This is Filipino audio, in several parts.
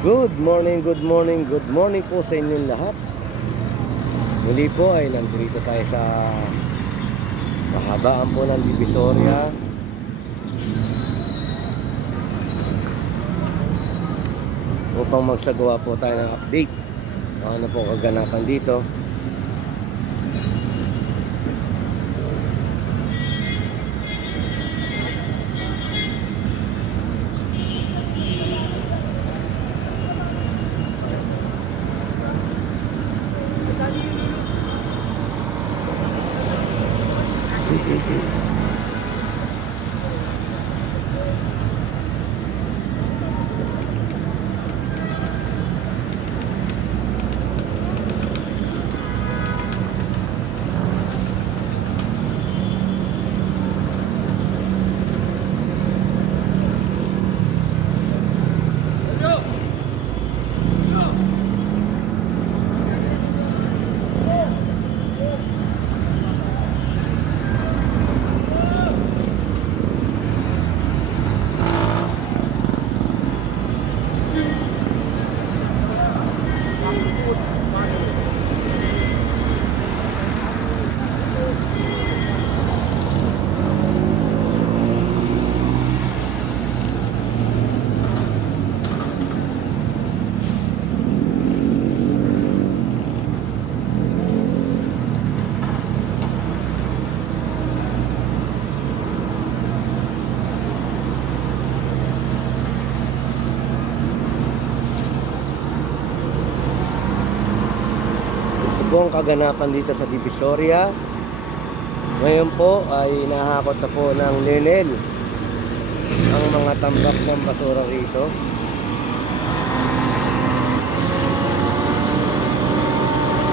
Good morning, good morning, good morning po sa inyong lahat. Muli po ay nandito tayo sa kahabaan po ng Divisoria. Upang magsagawa po tayo ng update. Ano po kaganapan dito. Ito ang kaganapan dito sa Divisoria. Ngayon po ay nahakot na po ng Lenel ang mga tambak ng basura rito.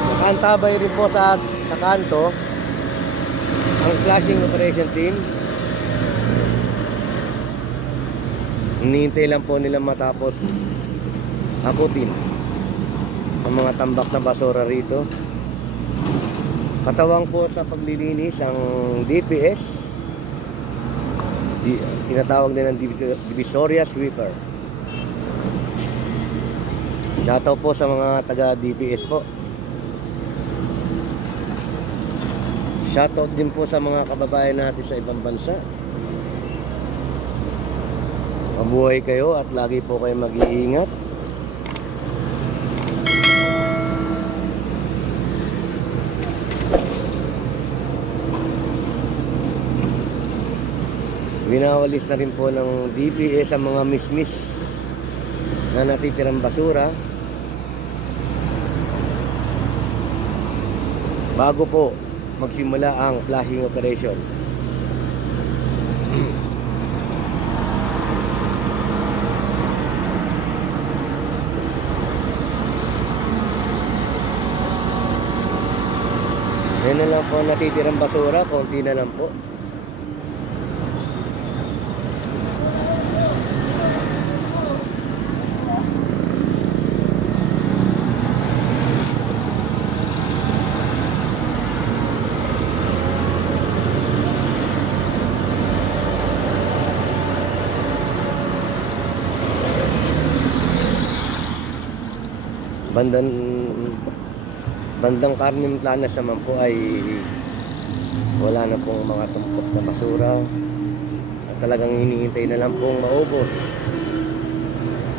Nakaantabay rin po sa kanto ang flashing operation team. Hinihintay lang po nila matapos akutin ang mga tambak na basura rito. Katawang po sa paglilinis ang DPS, tinatawag din ng Divisoria Sweeper. Shoutout po sa mga taga DPS po. Shoutout din po sa mga kababayan natin sa ibang bansa. Mabuhay kayo at lagi po kayo mag-iingat. Binawalis na rin po ng DPS ang mga mismis na natitirang basura bago po magsimula ang flashing operation. Yan na lang po natitirang basura, konti na lang po. Bandang Carmen Planas naman po ay wala na pong mga tumpok na basura at talagang hinihintay na lang pong maubos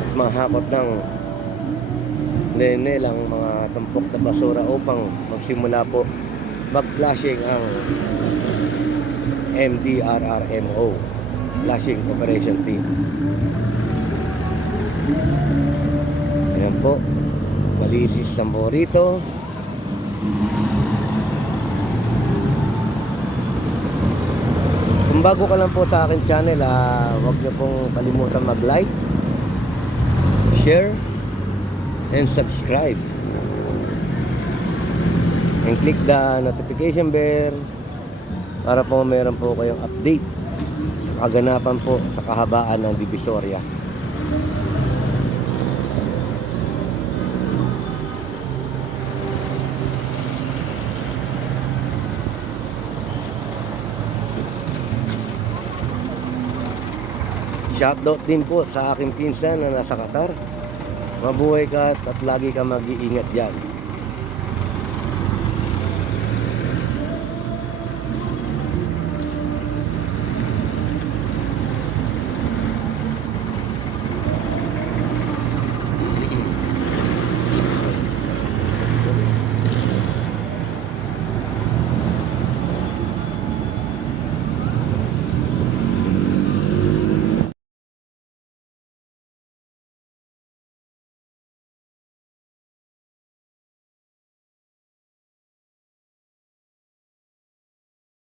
at mahakot ng Lenel ang mga tumpok na basura upang magsimula po mag-flashing ang MDRRMO flashing operation team. Ayan po, malinis ang po rito. Kung bago ka lang po sa akin channel, huwag niyo pong kalimutan mag-like, share, and subscribe. And click the notification bell para po meron po kayong update sa kaganapan po sa kahabaan ng Divisoria. Shoutout din po sa aking pinsan na nasa Qatar. Mabuhay ka at lagi ka mag-iingat dyan.